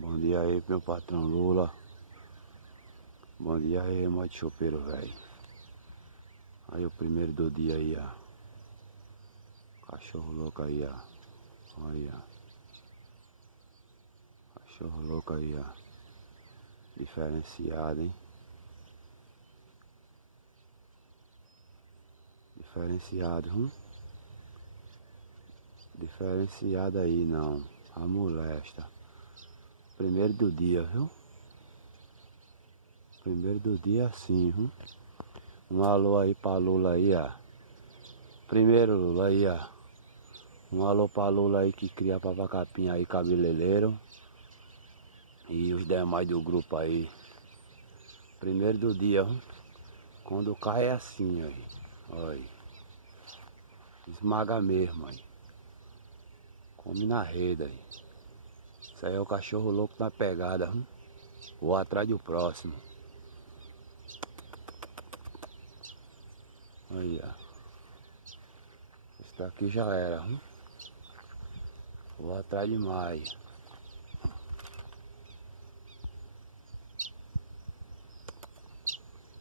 Bom dia aí, meu patrão Lula. Bom dia aí, mote chopeiro, velho. Aí o primeiro do dia aí, ó. Cachorro louco aí, ó. Olha. Cachorro louco aí, ó. Diferenciado, hein? Diferenciado, Diferenciado aí, não. A molesta. Primeiro do dia, viu? Primeiro do dia assim, Um alô aí pra Lula aí, ó. Primeiro, Lula aí, ó. Um alô pra Lula aí que cria papacapinha aí, cabeleireiro. E os demais do grupo aí. Primeiro do dia, Quando cai é assim, aí. Olha. Esmaga mesmo, aí. Come na rede, aí. Isso aí é o cachorro louco na pegada, Vou atrás do próximo. Aí, ó. Esse daqui já era, Vou atrás de mais.